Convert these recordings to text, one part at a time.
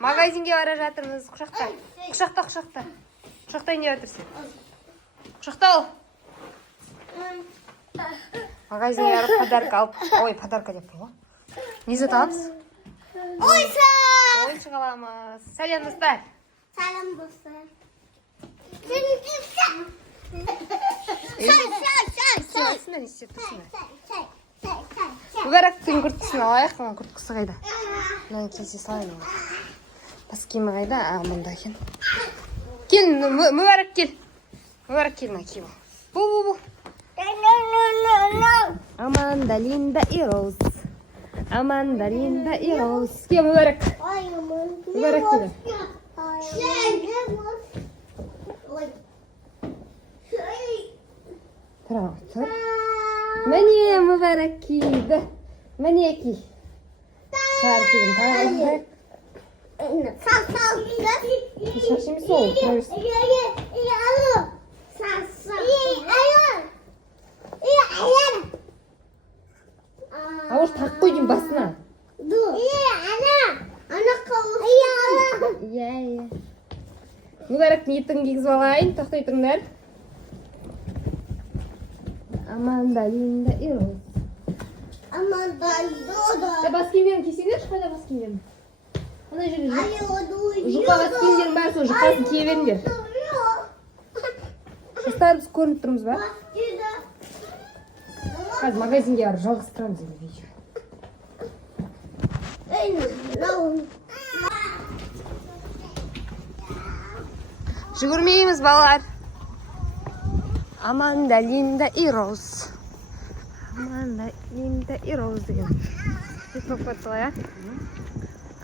Магазинге бара жатырмыз. Құшақта. Құшақта не отырсың? Құшақта ал. Магазинге барып подарка алып. Ой, подарка деп қой. Не сатамыз? Ойыншық аламыз. Сәлем достар. Сәлем достар. Мүбәрәктің күрткісін алайық. Оның күрткісі қайда? Мынаны кесе салайын. Бас киімі қайда? Мында екен. Кел, Мүбәрәк кел. Мүбәрәк кел, мына киім. Бу. Аманда, Линда и Роуз. Аманда, Линда и Роуз. Кел, Мүбәрәк. Мүбәрәк келді. Тұр. Міне Мүбәрәк киді. Міне ки. Шарфигін тағып. Шашымыз ол. Ауыш тақ қойдың басына. Иә. Мүбәрәк ниеттің кигізіп алайын. Тоқтай тұрыңдар. Аманда, Линда и Роуз. Бас киімдерін кесеңдер, қайда бас киімдерін? Ана жерде жұқа бас киімдерін бар, сол жұқасын кие беріңдер. Жастар біз көрініп тұрмыз ба? Қазір магазинге барып жалғастырамыз енді видео. Жүгірмейміз балалар. Аманда, Линда и Роуз. Аманда, Линда и Роуз деген. Деп көппет солай,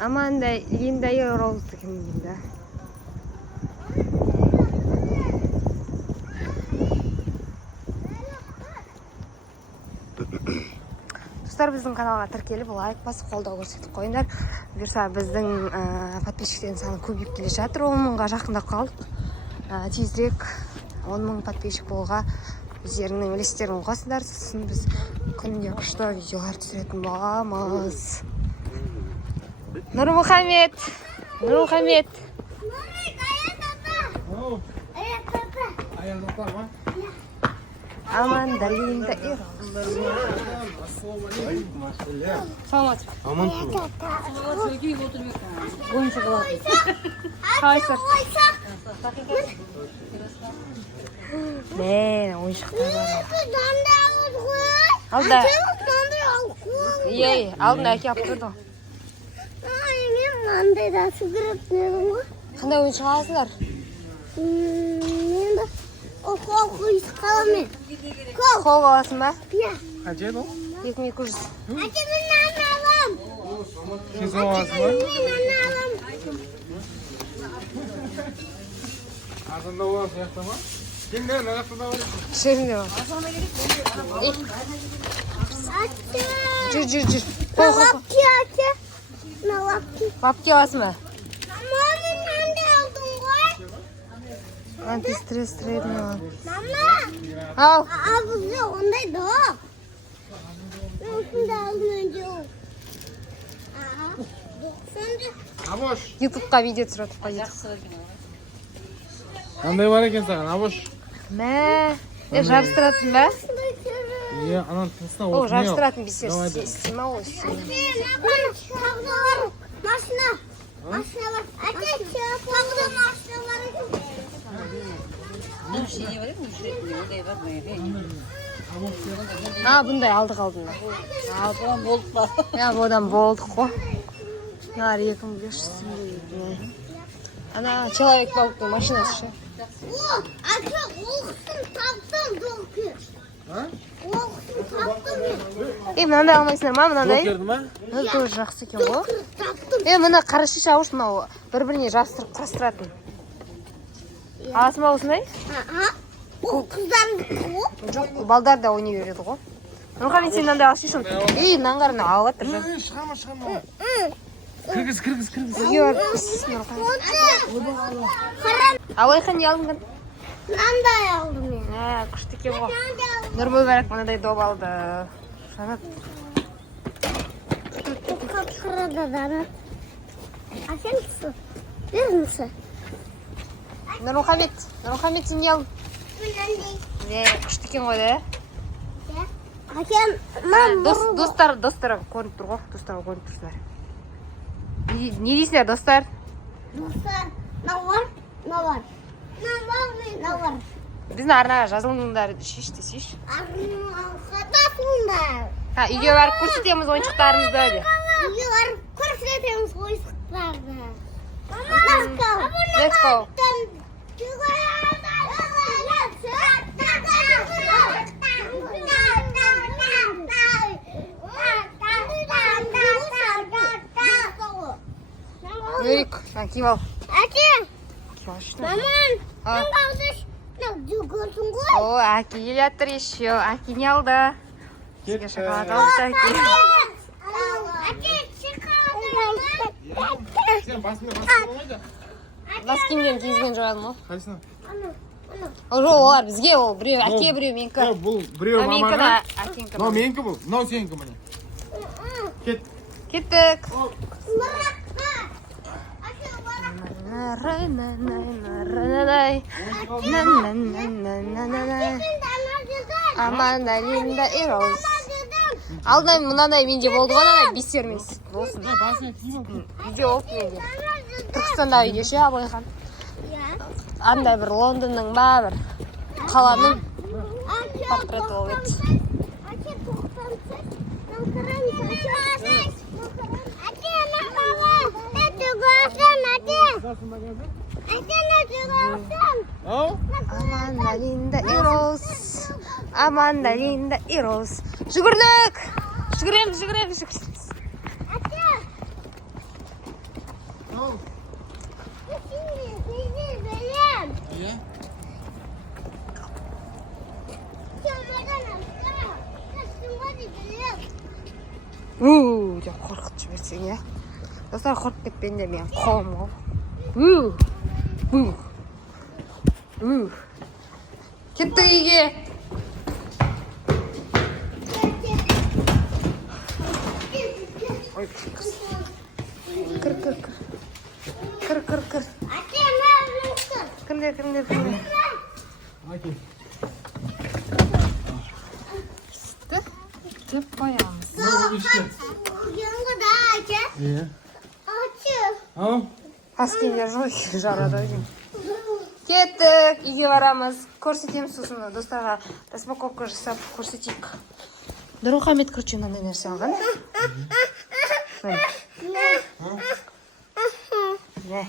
Аманда, Линда и Роуз деген енді. Достар, біздің каналға тіркеліп, лайк басып, қолдау көрсетіп қойыңдар. Бұйырса біздің подписчиктердің саны көбейіп келе жатыр. 10 мыңға жақындап қалдық. Тезірек 10 мың подписчик болуға өздеріңнің үлестерін қосыңдар. Сосын біз күнде күшті видеолар түсіретін боламыз. Нұрмұхамед. Аманда, Линда и Роуз. Саламатсыз. Ойыншық алады. Қалайсыздар? Ойыншықтар бар. Алда. Алдын әке алып тұрды. Мен маңдайда сүгіріп недім ғой. Қандай ойыншық аласыңдар? Мен қол қойсы қаламын. Қол аласың ба? Иә. Қанша еді ол? 2200. Әке, мен наны алам. Сіз аласың ба? Мен наны алам. Арзанда olan fiyatта ма? Kimler ne yaptı da var? Şerinde var. Жүр. Лапки, әке. Лапки. Лапки аласың ба? Мама, мен нандай алдым ғой. Антистресс трейдін алам. Мама. Ау. Бізде ондай да. Мен осында алдым önce ол. Aboş. Ютубқа видео түсіріп қойдық. Қандай бар екен саған, Aboş? Мә. Жабыстыратын ба? Иә, анан тынысына О, жабыстыратын бисер. Істейме ол істейме. Машина бар. Әке, тағыда машина бар екен. Бұндай алдық алдында. Бұдан болдық па? Бұдан болдық қой. 2500. Ана человек балықтың машинасы ше. Әке, олқысын таптым, долғы. Олқысын таптым мен. Мынандай алмайсыңдар ма, мынандай? Жоқ керді ма? Мынандай тоже жақсы екен ғой. Таптым. Мына қара шеш ауыш мынау бір-біріне жабыстырып құрастыратын. Аласың ба осындай? Ол қыздардың қол. Жоқ, балдар да ойнай береді ғой. Нұрғали, сен мынандай алып шешін. Мынаны қара, алып жатыр. Шығама. Кіргіз. Үйге барып көрсейсің, Нұрғали. Ал Айхан не алдың? Мынандай алдым мен. Күшті екен ғой. Нұрмүбәрәк мынандай доп алды. Жанат. Қапшырады данат. Әкелсі. Беріңсі. Нұрмұхамед сен не алдың? Мынандай. Не, күшті екен ғой да? Әкем, мам, Достарға көрініп тұр ғой, достарға көрініп тұрсыздар. Не дейсіңдер, достар? Достар, навар. Біздің арнаға жазылыңдар, шеш десейші. Қатасыңдар. Үйге барып көрсетеміз ойыншықтарымызды де. Үйге барып көрсетеміз ойыншықтарды. Let's go. Ерик, киіп ал. Әке, Киіп ал шын. маман, А. сен қалдыш. Жүгірсің ғой. О, әке келе жатыр еще. Әке не алды? Сізге шоколад алды әке. Әке, шоколад. Сен басыңа болмайды. Бас киімден киізген жоғалды ма? Қайсына? Ол жоқ, олар бізге ол. Біреу әке, біреу менікі. Бұл біреу Менікі мамаға. да әкеңкі. Мынау менікі бұл. Мынау сенікі міне. Кет. Кеттік. Мұраққа. Әке, мұраққа. Нарай. Аманда, Линда и Роуз. Алдынан мынандай менде болды ғой, ана бисермен болсын. Басыңа киіп ал. Видео болды менде. Түркістандағы видео ше, Абылайхан. Андай бір Лондонның ба бір қаланың портреті болып еді. Әке, тоқтамсыз. Әке, мақалы. Жүгірсің, әке. Әке, жүгірсің. Ау? Аманда, Линда и Роуз. Аманда, Линда и Роуз. Жүгірдік! Жүгіреміз. Әке. Ау? Сені білем. Иә? Деп қорқытып жіберсең, иә. Достар, қорқып кетпеңдер, мен қолым ғой. Кеттік үйге. Ой, қыз. Кір. Әке, мәлімсің. Кіріңдер. Әке. Деп қоямыз. Мынау іште. Yanında da Ayça. Иә. Açı. Ау? Астендер жоқ жарады өзім. Кеттік, үйге барамыз. Көрсетеміз сосын достарға распаковка жасап көрсетейік. Нұрмұхамед көрші мынандай нәрсе алған. Не?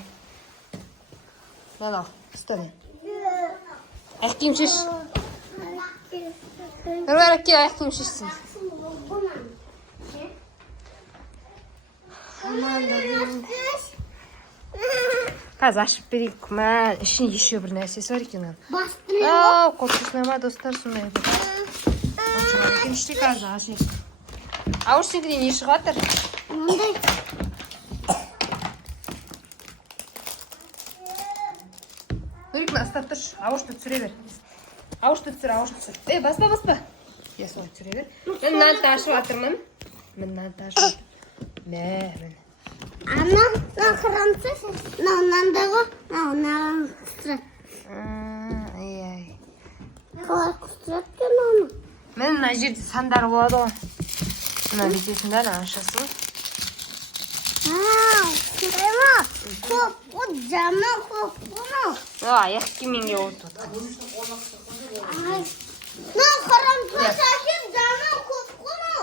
Мынау, ұстады. Аяқ киім шеш. Нұрбайрақ кел, аяқ киім шешсін. Қазір ашып берейік. Мән, ішінде еще бір нәрсесі бар екен. Ау, қосқысына ма, достар, сондай еді. Ол шығар екен, іште қазір ашайық. Ауыр сенкіден не шығып жатыр? Мындай. Нұрикна, ұстап тұршы. Ауышты түсіре бер. Ауышты түсір. Баспа. Я солай түсіре бер. Мен мынаны ашып жатырмын. Мә. Ана, нақырамсыз. Мынандай ғой. Мынаған құстырады. Ай. Қалай құстырады екен оны? Мен мына жерде сандары болады ғой. Мына бүйтесің да, ашасың. Құстырай ма? Көп, жаман көп бұны. Аяқ киімменге отырып отқан. Нақырамсыз әкем жаман көп бұны.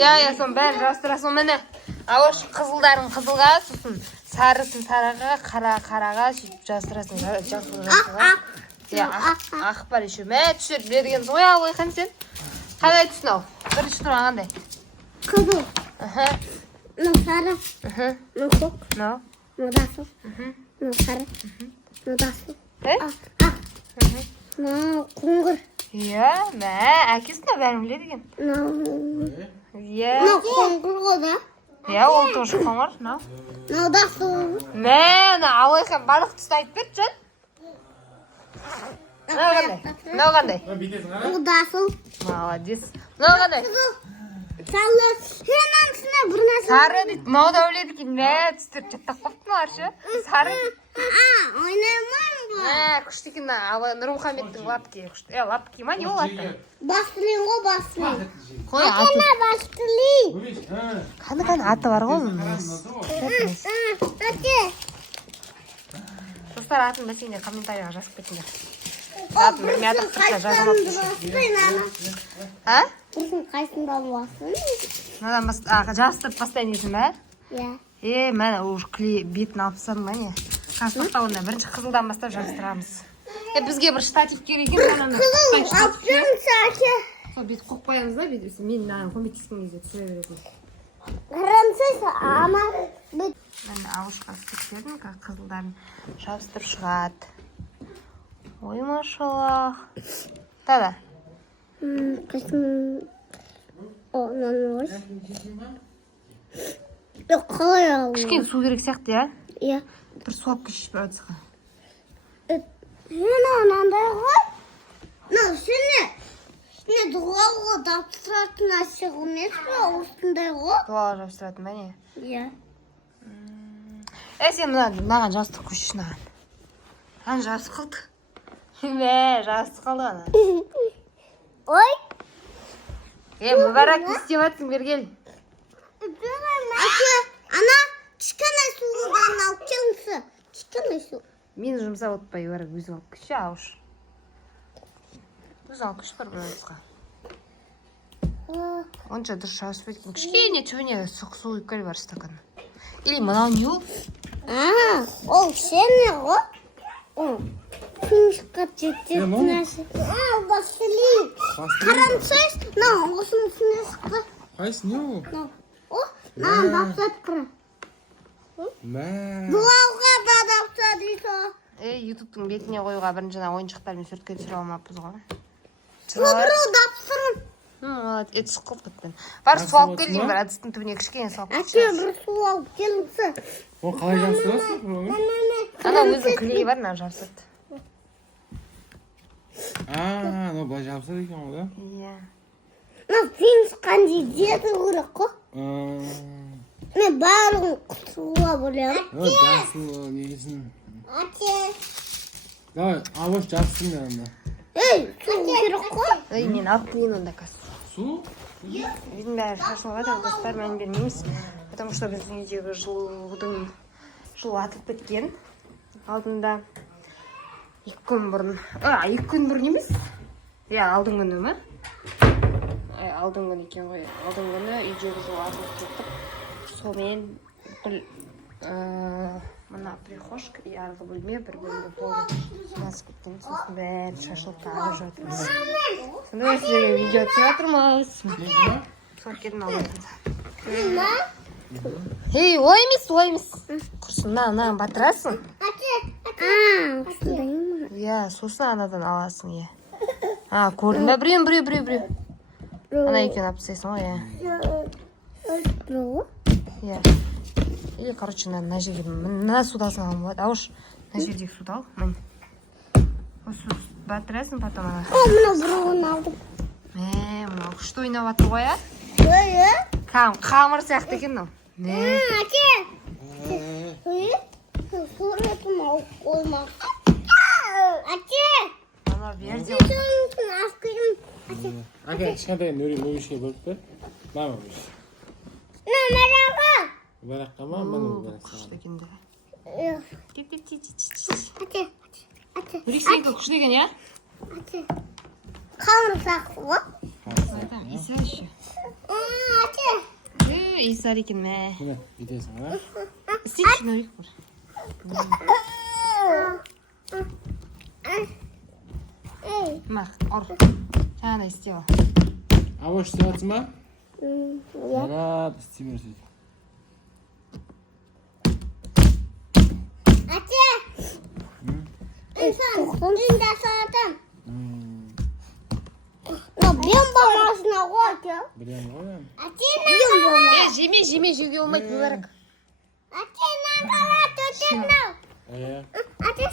Я, сон бәрін жастырасың мені. Ауыш қызылдарын қызылға, сосын сарысын сарыға, қараға сөйтіп жастырасың. Ақ бар еще. Мә түсір біледігенсің ғой, Абылайхан сен. Қандай түсін ал? Бірінші тұрған қандай? Қызыл. Мынау сары. Мынау көк. Мынау? Мынау жасыл. Мынау сары. Мынау жасыл. Мынау қоңыр. Иә, мә, әкесіне бәрін біледі екен. Мынау қоңыр ғой да. Иә, ол тоже қоңыр, мынау. Мынау жасыл. Мә, Абылайхан барлық түсті айтып берді, жан. Мынау қандай? Битесің, ана? Мынау жасыл. Молодец. Мынау қандай? Салы. Хенансына бір нәрсе. Сары дейді. Мынау да өледі екен. Мә, түстер жаттап қаптыңдар ше. Сары. Ойнамаймын бұл. Күшті екен. Нұрмұхаммедтің лапки. Лапки ма? Не ол аты? Бастылин ғой, бастылин. Қой аты. Әкені бастылин. Қаны аты бар ғой. Әке. Достар атын бәсеңдер комментарияға жазып кетіңдер. Атын білмедік тұрса жазамапты. Қайсында боласың? Мынадан жабыстырып бастайын дейсің бә? Иә. Мәні уже бетін алып тастадың ба не? Қазір онда бірінші қызылдан бастап жабыстырамыз. Бізге бір штатив керек екен. Қызыл алып жүрміз әке. Сол бет қойып қоямыз да, мен мынаған көмектескен кезде түсіре беретін. Қырымсыз ама бет. Мен ауышқа істеп бердім, қызылдарын жабыстырып шығады. Ой, машаллах. Дада. Қайсын... Оның өз. Қалай алу? Кішкене су керек сияқты, я? Иә. Бір су алып кешіп бір өтсіға. Анандай ғой. Сені дұғауға дапсыратын әсер емес пе? Осындай ғой. Дуаға жабыстыратын ба не? Иә. Сен мынаған жастық көшіш наған. Қан жастық қылды. Жастық қалды ғана. Ой. Мүбәрак не істеп атсың бергел? Әке, ана кішкене судан алып келіңсі. Кішкене су. Мені жұмсап отпай, барып өзің алып күші ауыш. Өзің алып күш бар бір өтсіға. Онша дұрыс жауысып еткен. Кішкене түбіне су үйкел бар стакан. Или мынау не ол? Ол сені ғой. Күншіққа жететін нәрсе. Бастылин. Қарамсыз, осының үстіне шыққа. Қайсы не ол? Дапсат қыры. Дуалға да дапсат дейсі. Ютубтың бетіне қойға бірінші ойыншықтармен сүртке түсіре алмаппыз ғой. Көбірі дапсырын. Ет шыққылып кеткен. Бар су алып келдім, бір әдістің түбіне кішкене су алып Әке, кетші. бір су алып келіңсі. Ол қалай жабыстырасың? Ана өзің клей бар, мына жабысады. Былай жабысады екен ол, да? Иә. Финс қандай деді көрек қой. Мен барлығын құтыруға білем. Жасыл негізін. Әке. Давай, авош жабыстырын да анда. Су керек қой. Мен алып келейін онда қазір. Су? Үйдің бәрі шашылып жатыр, достар, мән бермейміз. Потому что біздің үйдегі жылу атылып кеткен. Алдында 2 күн бұрын. 2 күн бұрын емес. Алдың күні ме? Алдың күні екен ғой. Алдың күні үйдегі жылу атылып кетіп. Сонымен бүкіл мына прихожка и арғы бөлме бір бөлме болды. Басып кеткен. Сосын бәрі шашылып тағып жатырмыз. Сонда сіздерге видео түсіп жатырмыз. Сол келін алып. Ой емес. Құрсын, мынаған батырасың. Иә, сосын анадан аласың, иә. Көрдің бе? Біреу. Ана екеуін алып тастайсың ғой, иә. Или, короче, мына жерге, мына суды алсаң алым болады. Ауыш, мына жердегі суды ал. Осы батырасың, потом ана. Мына біреуін алдым. Мынау күшті ойнап жатыр ғой, ә? Қамыр сияқты екен мынау. Әке. Суретім алып қоймақ. Әке. Ана берде. Әке, кішкентай нөрешке бөліп бер. Мама бер. Мәраға. Бараққа ма? Күшті екен де. Әке. Нөрексенікі күшті екен, иә? Қамыр сақсы ғой. Иса еще. Әке. Иса екен, мә. Міне, бүйтесің, ба? Істейші нөрек бар. Мақ, ұр. Жаңағыдай істеп ал. Авош істеп жатсың ба? Жарап, істей бер сөйтіп. Әке. Үйінде сатым. Бен болмасына ғой, әке. Білем ғой, Әке, бен болмасына. Жеме, жеуге болмайды, мүбәрак. Әке, нағала төтемнің. Әке.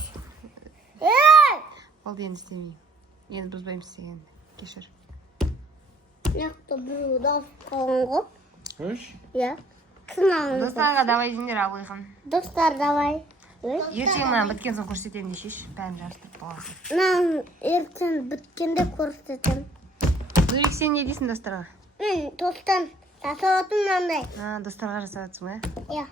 Болды, енді істемеймін. Енді бұзбаймын істегенді. Кешір. Яқты біреуді алып қалған ғой. Үш. Иә. Кім алған? Достарыңа давай деңдер абылайхан. Достар, давай. Ертең маған біткен соң көрсетемін дешеш. Бәрін жарыстырып болғасын. Мен ертең біткенде көрсетемін. Нұрик, сен не дейсің достарға? Мен тостан жасаватым мынандай. Достарға жасап жатсың ба? Иә.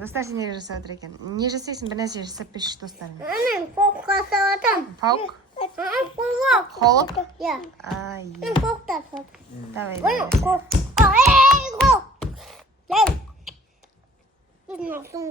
Достар сен не жасап жатыр екен? Не жасайсың? Bir нәрсе жасап берші достарыңа. Мен қоқ жасаватам. Паук? Қоқ. Холоп? Иә. Ай, Мен қоқ жасаватам. давай, Ой, давай. қоқ. Ей, қоқ. Ей. Біз нақсың